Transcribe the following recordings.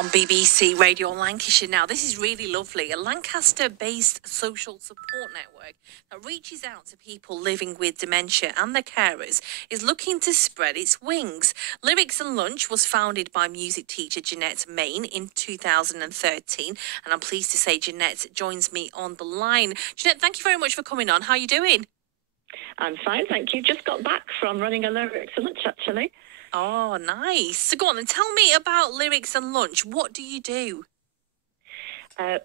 on BBC Radio Lancashire. Now, this is really lovely. A Lancaster-based social support network that reaches out to people living with dementia and their carers is looking to spread its wings. Lyrics and Lunch was founded by music teacher Jeanette in 2013, and I'm pleased to say Jeanette joins me on the line. Jeanette, thank you very much for coming on. How are you doing? I'm fine, thank you. Just got back from running a Lyrics and Lunch, actually. Oh, nice. So go on and tell me about Lyrics and Lunch. What do you do?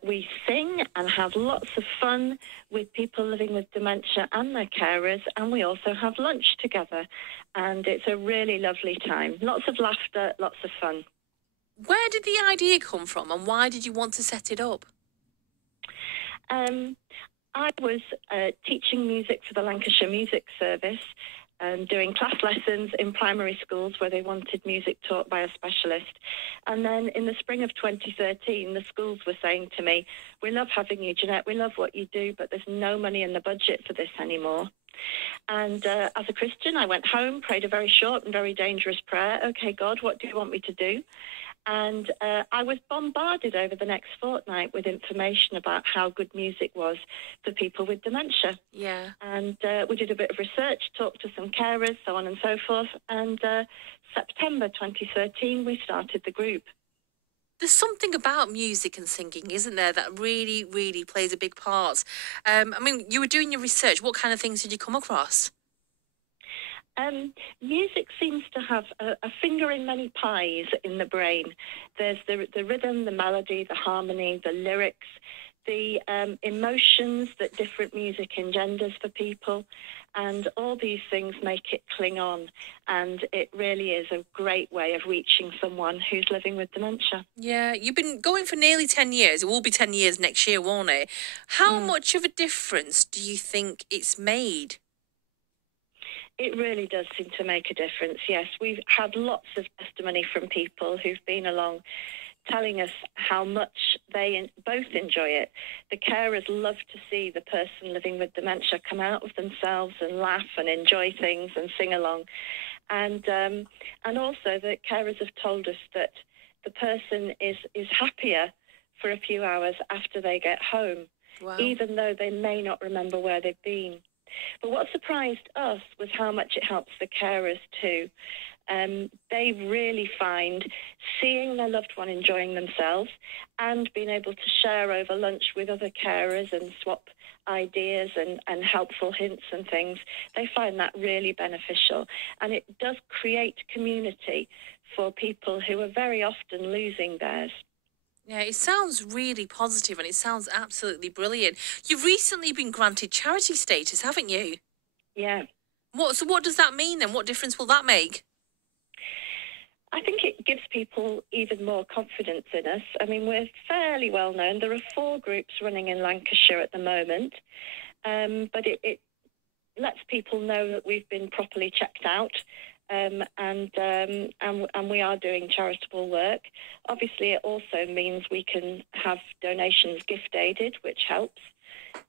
We sing and have lots of fun with people living with dementia and their carers, and we also have lunch together. And it's a really lovely time. Lots of laughter, lots of fun. Where did the idea come from, and why did you want to set it up? I was teaching music for the Lancashire Music Service, doing class lessons in primary schools where they wanted music taught by a specialist. And then in the spring of 2013, the schools were saying to me, "We love having you, Jeanette, we love what you do, but there's no money in the budget for this anymore." And as a Christian, I went home, prayed a very short and very dangerous prayer. "Okay, God, what do you want me to do?" And I was bombarded over the next fortnight with information about how good music was for people with dementia. Yeah. And we did a bit of research, talked to some carers, so on and so forth. And September 2013, we started the group. There's something about music and singing, isn't there, that really, really plays a big part. You were doing your research. What kind of things did you come across? Music seems to have a finger in many pies in the brain. There's the rhythm, the melody, the harmony, the lyrics, the emotions that different music engenders for people, and all these things make it cling on, and it really is a great way of reaching someone who's living with dementia. Yeah, you've been going for nearly 10 years. It will be 10 years next year, won't it? How much of a difference do you think it's made? It really does seem to make a difference, yes. We've had lots of testimony from people who've been along telling us how much they both enjoy it. The carers love to see the person living with dementia come out of themselves and laugh and enjoy things and sing along. And also the carers have told us that the person is happier for a few hours after they get home, Wow. even though they may not remember where they've been. But what surprised us was how much it helps the carers too. They really find seeing their loved one enjoying themselves and being able to share over lunch with other carers and swap ideas and helpful hints and things, they find that really beneficial. And it does create community for people who are very often losing theirs. Yeah, it sounds really positive and it sounds absolutely brilliant. You've recently been granted charity status, haven't you? Yeah. So what does that mean then? What difference will that make? I think it gives people even more confidence in us. I mean, we're fairly well known. There are 4 groups running in Lancashire at the moment, but it lets people know that we've been properly checked out. And we are doing charitable work. Obviously, it also means we can have donations gift aided, which helps,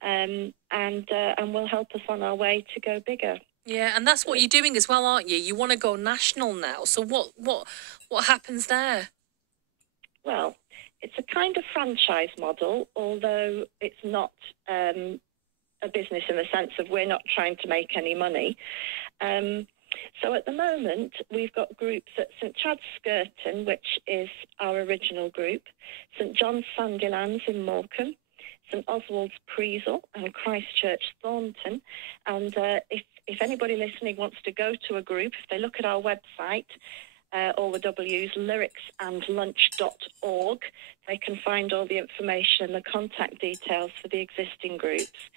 and will help us on our way to go bigger. Yeah, and that's what you're doing as well, aren't you? You want to go national now. So what happens there? Well, it's a kind of franchise model, although it's not a business in the sense of we're not trying to make any money. So at the moment, we've got groups at St Chad's Skirton, which is our original group, St John's Sandilands in Morecambe, St Oswald's Preesel and Christchurch Thornton. And if anybody listening wants to go to a group, if they look at our website, all the W's, lyricsandlunch.org, they can find all the information and the contact details for the existing groups.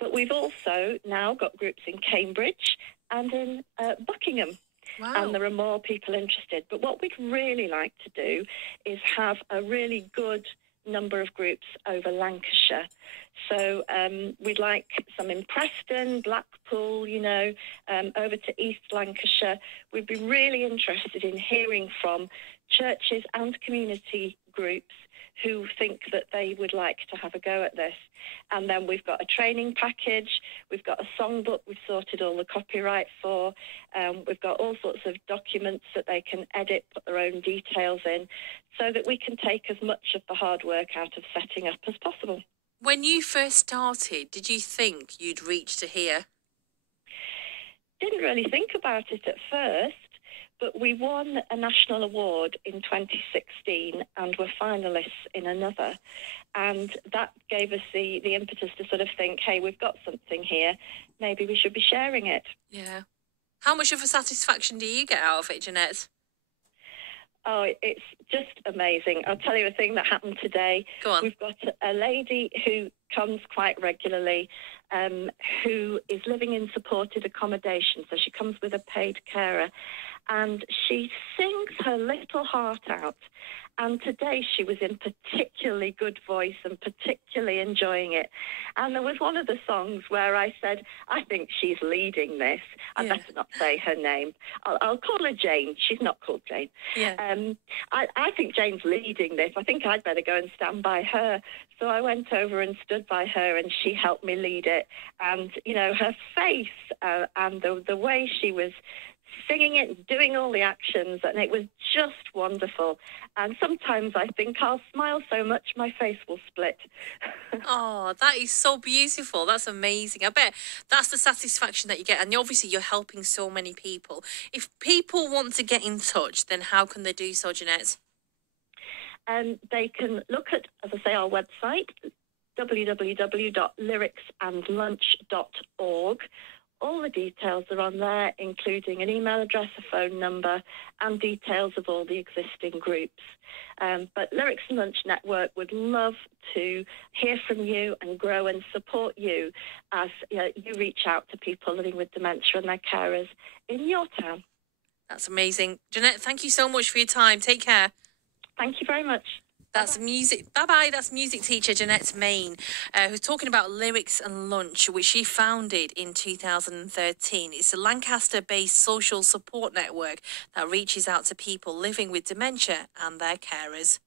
But we've also now got groups in Cambridge and in Buckingham. Wow. And there are more people interested. But what we'd really like to do is have a really good number of groups over Lancashire. So we'd like some in Preston, Blackpool, over to East Lancashire. We'd be really interested in hearing from churches and community groups who think that they would like to have a go at this. And then we've got a training package, we've got a songbook we've sorted all the copyright for, we've got all sorts of documents that they can edit, put their own details in, so that we can take as much of the hard work out of setting up as possible. When you first started, did you think you'd reach to here? Didn't really think about it at first, but we won a national award in 2016 and were finalists in another. And that gave us the impetus to sort of think, hey, we've got something here, maybe we should be sharing it. Yeah. How much of a satisfaction do you get out of it, Jeanette? Oh, it's just amazing. I'll tell you a thing that happened today. Go on. We've got a lady who comes quite regularly, who is living in supported accommodation. So she comes with a paid carer, and she sings her little heart out. And today she was in particularly good voice and particularly enjoying it. And there was one of the songs where I said, I think she's leading this. I better not say her name. I'll call her Jane. She's not called Jane. Yeah. I think Jane's leading this. I think I'd better go and stand by her. So I went over and stood by her, and she helped me lead it. And, you know, her face and the way she was singing it and doing all the actions, and it was just wonderful. And sometimes I think I'll smile so much my face will split. Oh, that is so beautiful. That's amazing. I bet that's the satisfaction that you get. And obviously you're helping so many people. If people want to get in touch, then how can they do so, Jeanette? They can look at, as I say, our website, www.lyricsandlunch.org. All the details are on there, including an email address, a phone number, and details of all the existing groups. But Lyrics and Lunch Network would love to hear from you and grow and support you as you reach out to people living with dementia and their carers in your town. That's amazing. Jeanette, thank you so much for your time. Take care. Thank you very much. That's music. Bye-bye. That's music teacher Jeanette Main, who's talking about Lyrics and Lunch, which she founded in 2013. It's a Lancaster-based social support network that reaches out to people living with dementia and their carers.